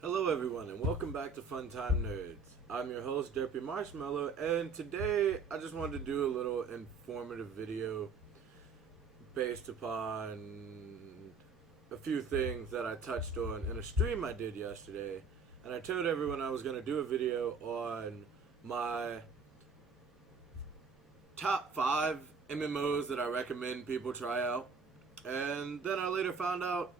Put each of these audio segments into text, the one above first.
Hello everyone and welcome back to Fun Time Nerds. I'm your host Derpy Marshmallow, and today I just wanted to do a little informative video based upon a few things that I touched on in a stream I did yesterday. And I told everyone I was going to do a video on my top 5 MMOs that I recommend people try out. And then I later found out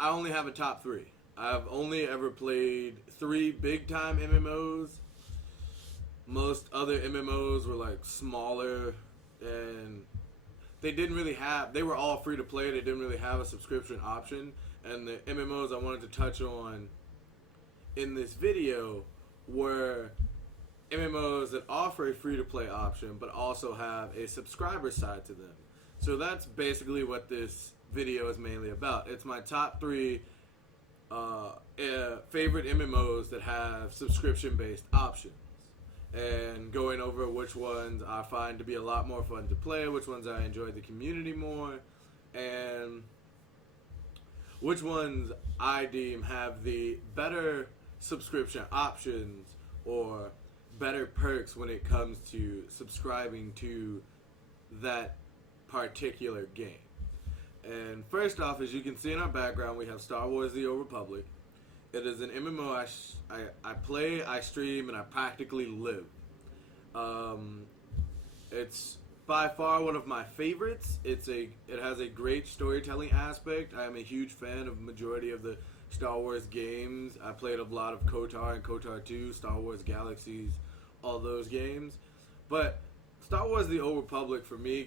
I only have a top 3. I've only ever played 3 big time MMOs. Most other MMOs were like smaller, and they were all free to play. They didn't really have a subscription option. And the MMOs I wanted to touch on in this video were MMOs that offer a free to play option but also have a subscriber side to them. So that's basically what this video is mainly about. It's my top 3 favorite MMOs that have subscription-based options, and going over which ones I find to be a lot more fun to play, which ones I enjoy the community more, and which ones I deem have the better subscription options or better perks when it comes to subscribing to that particular game. And first off, as you can see in our background, we have Star Wars The Old Republic. It is an MMO I play, I stream, and I practically live. It's by far one of my favorites. It has a great storytelling aspect. I am a huge fan of majority of the Star Wars games. I played a lot of KOTOR and KOTOR 2, Star Wars Galaxies, all those games. But Star Wars The Old Republic for me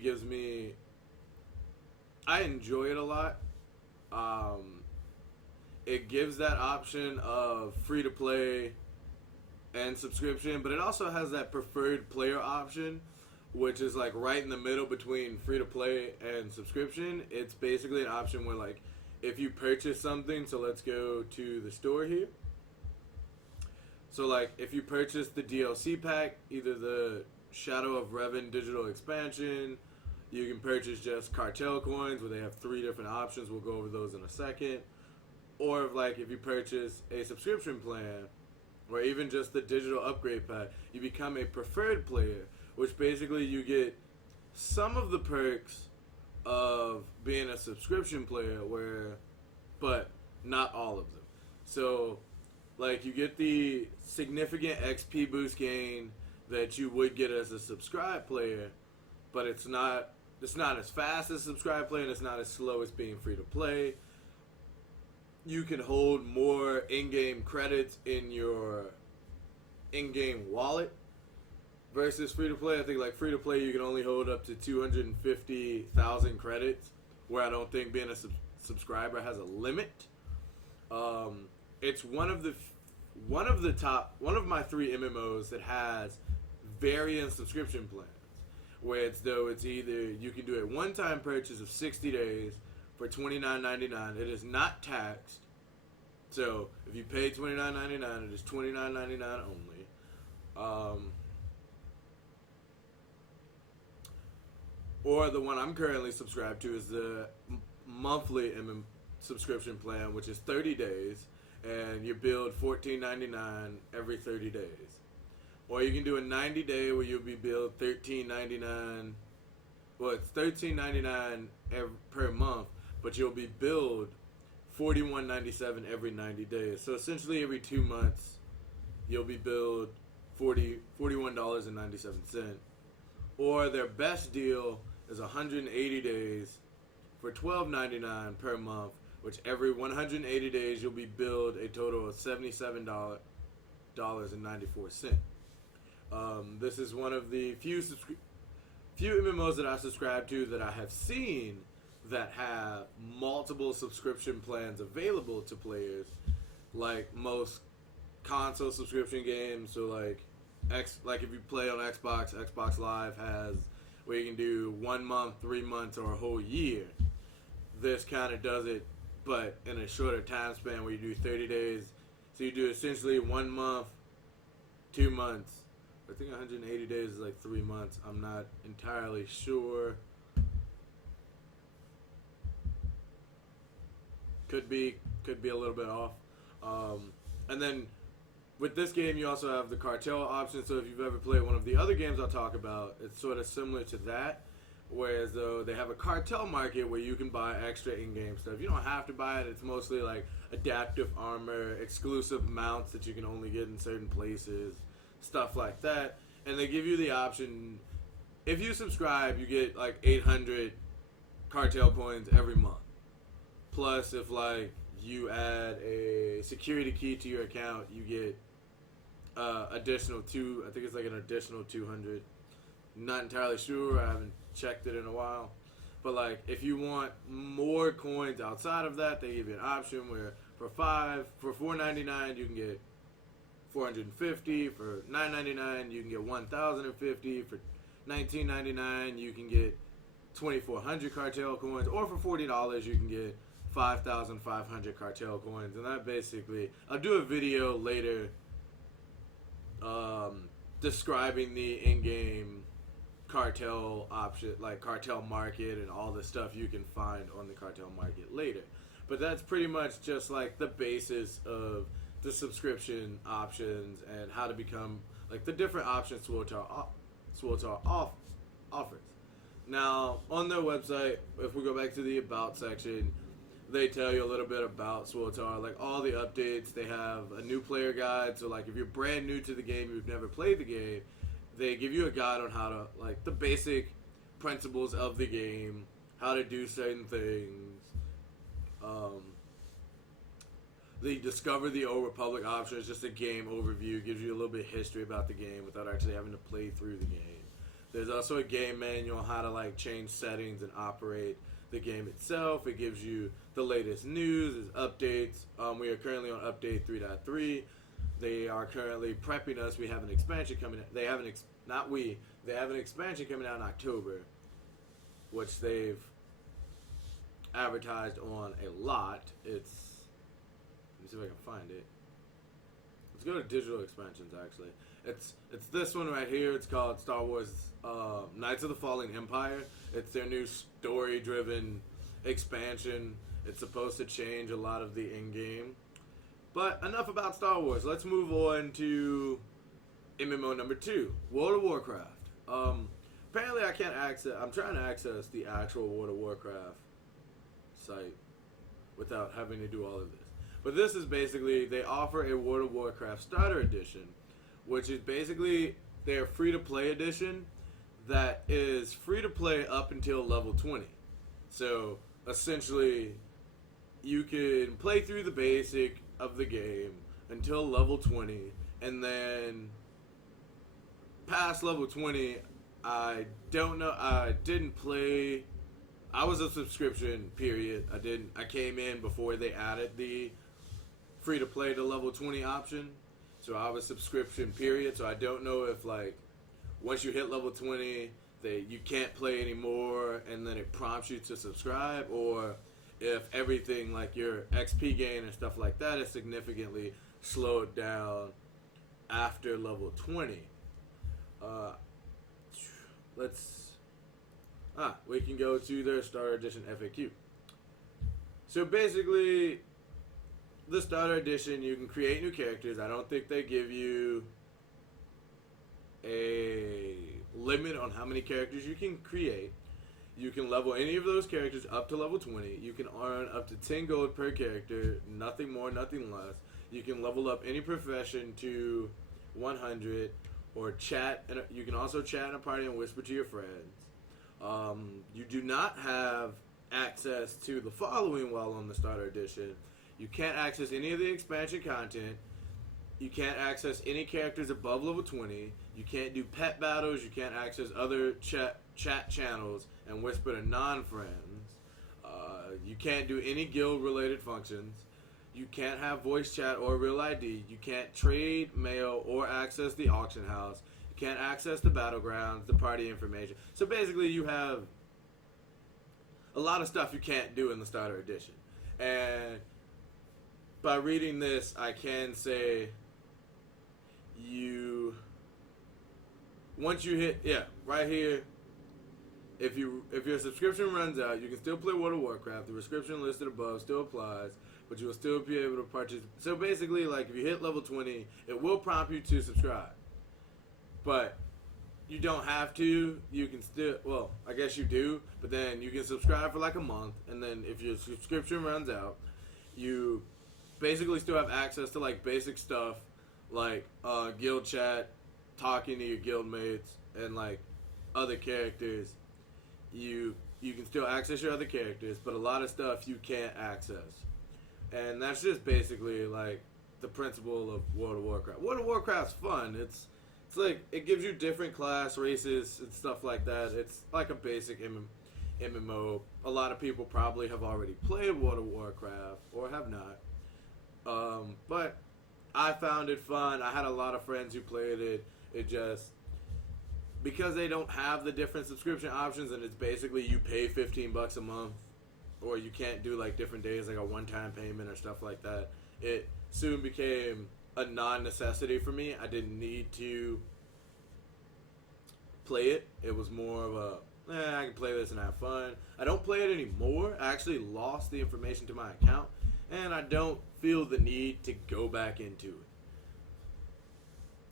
I enjoy it a lot. It gives that option of free to play and subscription, but it also has that preferred player option, which is like right in the middle between free to play and subscription. It's basically an option where, like, if you purchase something, so let's go to the store here. So, like, if you purchase the DLC pack, either the Shadow of Revan digital expansion, you can purchase just cartel coins where they have 3 different options. We'll go over those in a second. Or if you purchase a subscription plan, or even just the digital upgrade pack, you become a preferred player, which basically you get some of the perks of being a subscription player, but not all of them. So, like, you get the significant XP boost gain that you would get as a subscribed player, but it's not as fast as subscribe play, and it's not as slow as being free to play. You can hold more in-game credits in your in-game wallet versus free to play. I think, like, free to play you can only hold up to 250,000 credits, where I don't think being a subscriber has a limit. It's one of my 3 MMOs that has varying subscription plans, where it's either you can do a one-time purchase of 60 days for $29.99. It is not taxed. So if you pay $29.99, it is $29.99 only. Or the one I'm currently subscribed to is the monthly subscription plan, which is 30 days, and you build $14.99 every 30 days. Or you can do a 90-day where you'll be billed $13.99. Well, it's $13.99 per month, but you'll be billed $41.97 every 90 days. So essentially, every 2 months, you'll be billed $41.97. Or their best deal is 180 days for $12.99 per month, which every 180 days you'll be billed a total of $77.94. This is one of the few MMOs that I subscribe to that I have seen that have multiple subscription plans available to players, like most console subscription games. So like if you play on Xbox Live has where you can do 1 month, 3 months, or a whole year. This kind of does it, but in a shorter time span, where you do 30 days. So you do essentially 1 month, 2 months. I think 180 days is like 3 months. I'm not entirely sure. Could be a little bit off. And then with this game, you also have the cartel option. So if you've ever played one of the other games I'll talk about, it's sort of similar to that. Whereas though they have a cartel market where you can buy extra in-game stuff. You don't have to buy it. It's mostly like adaptive armor, exclusive mounts that you can only get in certain places, stuff like that. And they give you the option. If you subscribe, you get like 800 cartel coins every month. Plus, if like you add a security key to your account, you get additional two. I think it's like an additional 200. Not entirely sure. I haven't checked it in a while. But like, if you want more coins outside of that, they give you an option where for $4.99 you can get 450. For $9.99 you can get 1,050. For $19.99 you can get 2,400 cartel coins, or for $40 you can get 5,500 cartel coins. And that basically, I'll do a video later describing the in-game cartel option, like cartel market and all the stuff you can find on the cartel market later. But that's pretty much just like the basis of the subscription options and how to become like the different options Swotar offers. Now, on their website, if we go back to the About section, they tell you a little bit about Swotar, like all the updates. They have a new player guide, so like if you're brand new to the game, you've never played the game, they give you a guide on how to, like, the basic principles of the game, how to do certain things. They Discover the Old Republic option. It's just a game overview, gives you a little bit of history about the game without actually having to play through the game. There's also a game manual on how to like change settings and operate the game itself. It gives you the latest news, updates. We are currently on update 3.3. They are currently prepping us. We have an expansion coming out. They have an expansion coming out in October, which they've advertised on a lot. Let me see if I can find it. Let's go to digital expansions, actually. It's this one right here. It's called Star Wars Knights of the Fallen Empire. It's their new story-driven expansion. It's supposed to change a lot of the in-game. But enough about Star Wars. Let's move on to MMO number 2, World of Warcraft. Apparently I can't access. I'm trying to access the actual World of Warcraft site without having to do all of this. But this is basically, they offer a World of Warcraft Starter Edition, which is basically their free-to-play edition that is free-to-play up until level 20. So, essentially, you can play through the basic of the game until level 20, and then past level 20, I don't know, I didn't play. I was a subscription period. I came in before they added the free-to-play to level 20 option. So I was subscription period. So I don't know if like once you hit level 20, you can't play anymore, and then it prompts you to subscribe, or if everything like your XP gain and stuff like that is significantly slowed down after level 20. We can go to their Starter Edition FAQ. So basically, the Starter Edition, you can create new characters. I don't think they give you a limit on how many characters you can create. You can level any of those characters up to level 20. You can earn up to 10 gold per character, nothing more, nothing less. You can level up any profession to 100, or chat. And you can also chat in a party and whisper to your friends. You do not have access to the following while on the Starter Edition. You can't access any of the expansion content. You can't access any characters above level 20. You can't do pet battles. You can't access other chat channels and whisper to non-friends. You can't do any guild-related functions. You can't have voice chat or real ID. You can't trade, mail, or access the auction house. You can't access the battlegrounds, the party information. So basically you have a lot of stuff you can't do in the Starter Edition. And by reading this, I can say once you hit, right here, if your subscription runs out, you can still play World of Warcraft. The prescription listed above still applies. but you will still be able to participate. So basically, like if you hit level 20, it will prompt you to subscribe, but you don't have to. You can still, well, I guess you do, but then you can subscribe for like a month, and then if your subscription runs out, you basically still have access to like basic stuff like guild chat, talking to your guild mates, and like other characters. You can still access your other characters, but a lot of stuff you can't access. And that's just basically like the principle of World of Warcraft. World of Warcraft's fun. It's like it gives you different class races and stuff like that. It's like a basic MMO. A lot of people probably have already played World of Warcraft or have not. But I found it fun. I had a lot of friends who played it. It just, because they don't have the different subscription options, and it's basically you pay $15 a month, or you can't do like different days, like a one-time payment or stuff like that. It soon became a non-necessity for me. I didn't need to play it. It was more of a, I can play this and have fun. I don't play it anymore. I actually lost the information to my account, and I don't feel the need to go back into it.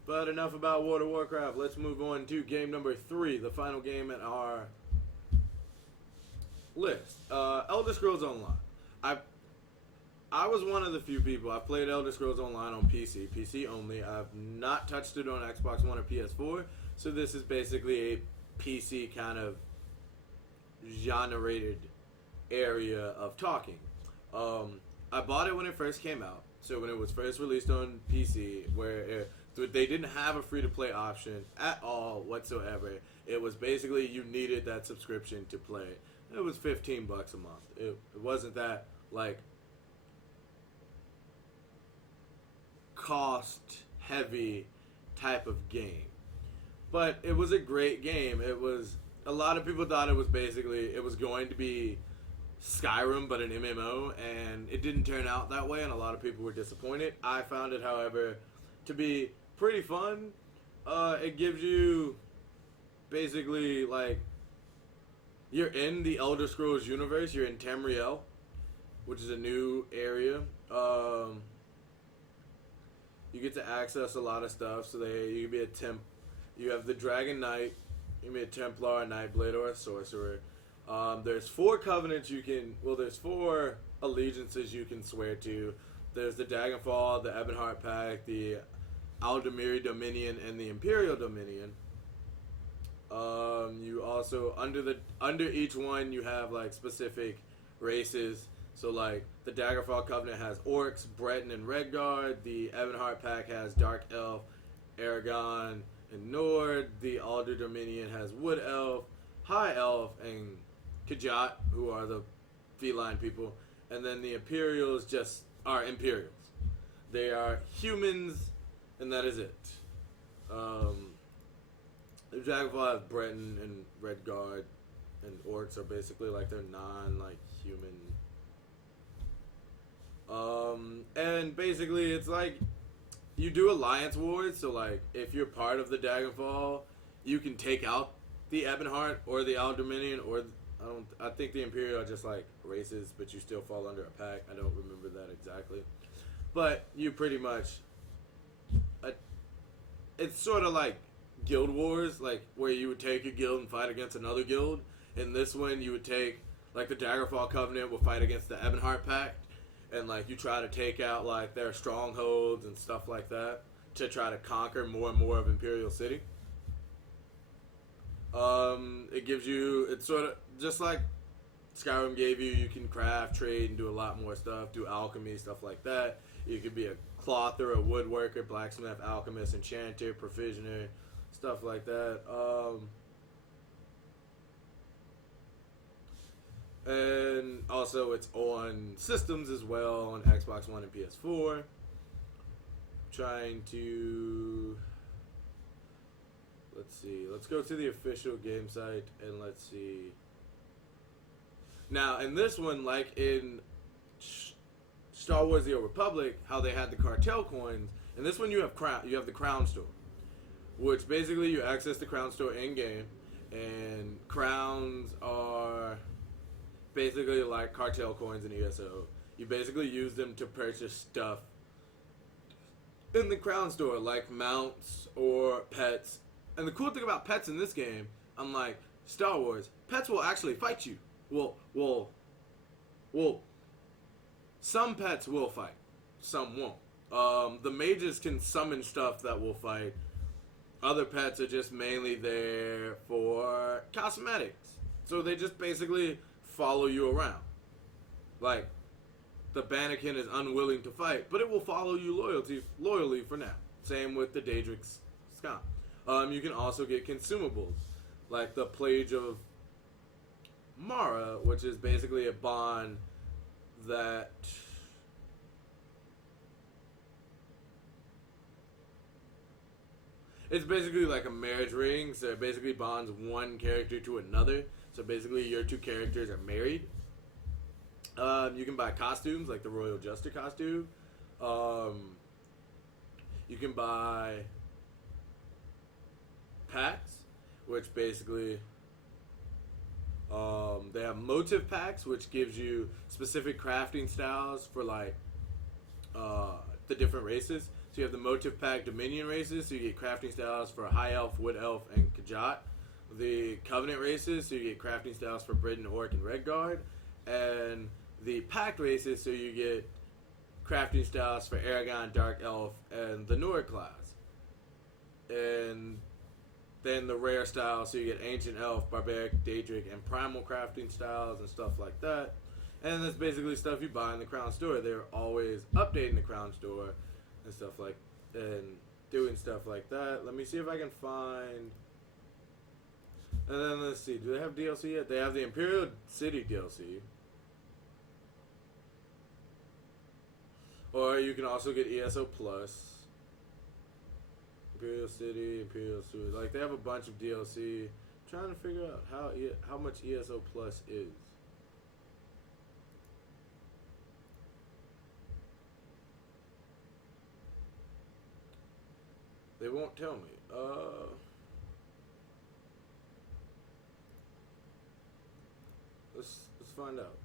But enough about World of Warcraft. Let's move on to game number 3, the final game in our list. Elder Scrolls Online. I was one of the few people. I played Elder Scrolls Online on PC only. I've not touched it on Xbox One or PS4. So this is basically a PC kind of genre-rated area of talking. I bought it when it first came out. So when it was first released on PC, where they didn't have a free-to-play option at all whatsoever. It was basically you needed that subscription to play. It was $15 a month. It wasn't that like cost-heavy type of game, but it was a great game. It was, a lot of people thought it was going to be Skyrim but an MMO, and it didn't turn out that way, and a lot of people were disappointed. I found it, however, to be pretty fun. It gives you basically like you're in the Elder Scrolls universe. You're in Tamriel, which is a new area. You get to access a lot of stuff. So you can be you have the Dragon Knight. You can be a Templar, a Nightblade, or a Sorcerer. There's 4 covenants there's 4 allegiances you can swear to. There's the Daggerfall, the Ebonheart Pact, the Aldemiri Dominion, and the Imperial Dominion. You also, under each one, you have like specific races. So like the Daggerfall Covenant has Orcs, Breton, and Redguard. The Ebonheart Pact has Dark Elf, Aragon, and Nord. The Alder Dominion has Wood Elf, High Elf, and Khajiit, who are the feline people. And then the Imperials just are Imperials. They are humans, and that is it. The Daggerfall has Breton and Redguard, and Orcs are basically like they're human. And basically it's like you do alliance wars. So like if you're part of the Daggerfall, you can take out the Ebonheart or the Alderminion, or I think the Imperial are just like races, but you still fall under a pack. I don't remember that exactly, but you pretty much it's sort of like guild wars, like where you would take a guild and fight against another guild. In this one, you would take like the Daggerfall Covenant will fight against the Ebonheart Pact, and like you try to take out like their strongholds and stuff like that to try to conquer more and more of Imperial City. It gives you, it's sort of just like Skyrim gave you. You can craft, trade, and do a lot more stuff. Do alchemy, stuff like that. You could be a clother, a woodworker, blacksmith, alchemist, enchanter, provisioner, stuff like that. And also it's on systems as well, on Xbox One and PS4. Trying to, let's see, let's go to the official game site and let's see. Now in this one, like in Star Wars: The Old Republic, how they had the cartel coins, in this one you have the Crown Store, which basically you access the Crown Store in game, and crowns are basically like cartel coins in ESO. You basically use them to purchase stuff in the crown store, like mounts or pets. And the cool thing about pets in this game, unlike Star Wars, pets will actually fight you. Well, some pets will fight, some won't. The mages can summon stuff that will fight. Other pets are just mainly there for cosmetics. So they just basically follow you around. Like, the Bannekin is unwilling to fight, but it will follow you loyally for now. Same with the Daedrix Scum. You can also get consumables, like the Pledge of Mara, which is basically a bond that it's basically like a marriage ring, so it basically bonds one character to another. So basically your two characters are married. You can buy costumes, like the Royal Jester costume. You can buy packs, which basically they have motive packs, which gives you specific crafting styles for like the different races. So you have the motive pack Dominion races, so you get crafting styles for High Elf, Wood Elf, and Khajiit. The Covenant races, so you get crafting styles for Britain, Orc, and Redguard. And the Pact races, so you get crafting styles for Aragon, Dark Elf, and the Nord class. And then the rare styles, so you get Ancient Elf, Barbaric, Daedric, and Primal crafting styles and stuff like that. And that's basically stuff you buy in the Crown Store. They're always updating the Crown Store and stuff like, and doing stuff like that. Let me see if I can find. And then let's see, do they have DLC yet? They have the Imperial City DLC. Or you can also get ESO Plus. Imperial City, Imperial Sewer. Like, they have a bunch of DLC. I'm trying to figure out how much ESO Plus is. They won't tell me. Let's find out.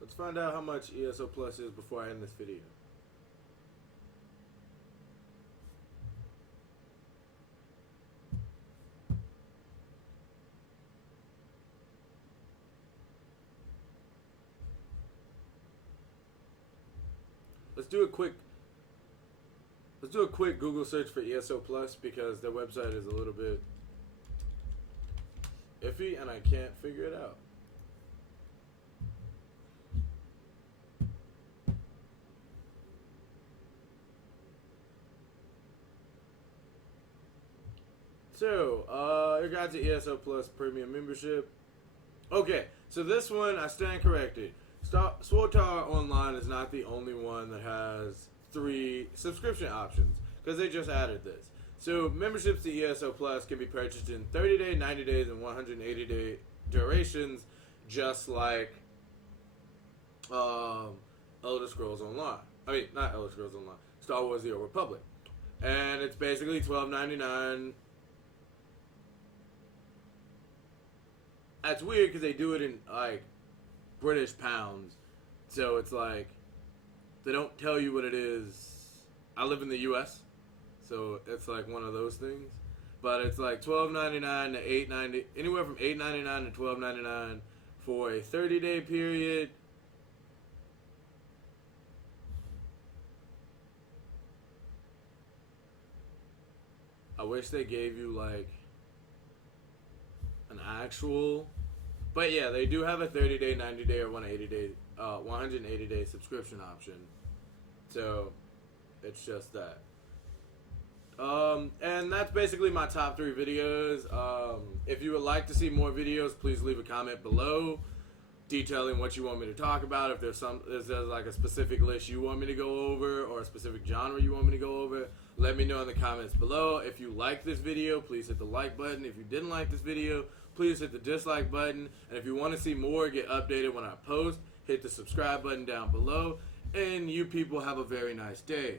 Let's find out how much ESO Plus is before I end this video. Let's do a quick Google search for ESO Plus because their website is a little bit iffy and I can't figure it out. So, your guys to ESO Plus Premium Membership. Okay, so this one, I stand corrected. Sword Tower Online is not the only one that has 3 subscription options, because they just added this. So, memberships to ESO Plus can be purchased in 30-day, 90 days, and 180-day durations, just like Elder Scrolls Online. I mean, not Elder Scrolls Online. Star Wars The Old Republic. And it's basically $12.99. That's weird because they do it in, like, British pounds. So it's like, they don't tell you what it is. I live in the U.S., so it's like one of those things. But it's like $12.99 to $8.90, anywhere from $8.99 to $12.99 for a 30-day period. I wish they gave you like an actual, but yeah, they do have a 30-day, 90-day, or 180-day subscription option. So it's just that. And that's basically my top 3 videos. If you would like to see more videos, please leave a comment below detailing what you want me to talk about. If there's like a specific list you want me to go over or a specific genre you want me to go over, let me know in the comments below. If you like this video, please hit the like button. If you didn't like this video, please hit the dislike button. And if you want to see more, get updated when I post, hit the subscribe button down below, and you people have a very nice day.